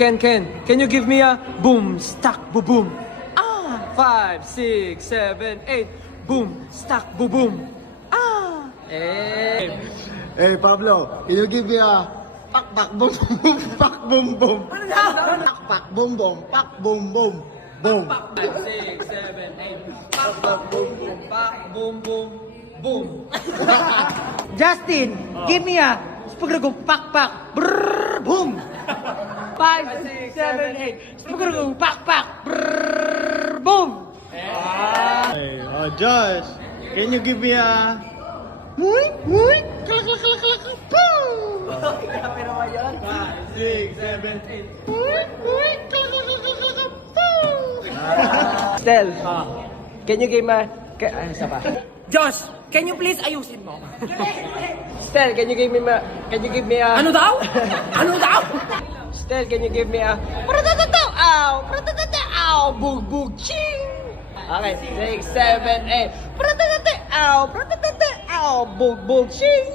Can you give me a boom, stack, boom, boom? Ah, 5, 6, 7, 8. Boom, stack, boom, boom. Ah, eh. Hey, Pablo, can you give me a pak pak boom boom pak boom boom? Pak pak boom boom pak boom boom boom. 5, 6, 7, 8. Pak, pak, boom, boom, pak, boom, boom, boom. Justin, give me a spaghetti pak pak brrr boom. 5, 6, 7, 8. Spaghetti pak pak brrr boom. Hey, Josh, can you give me a muy muy klak klak klak klak boom? 5, 6, 7, 8. Muy muy klak klak klak klak klak boom. Stel, can you give me... isa pa. Josh, can you please ayusin mo? Stel, can you give me a... Ano daw? Ano daw? Stel, can you give me a... Pratatataw, ow! Pratatataw, ow! Bug, bug, ching! Okay, 6, 7, 8. Pratatataw, ow! Pratatataw, ow! Bug, bug, ching!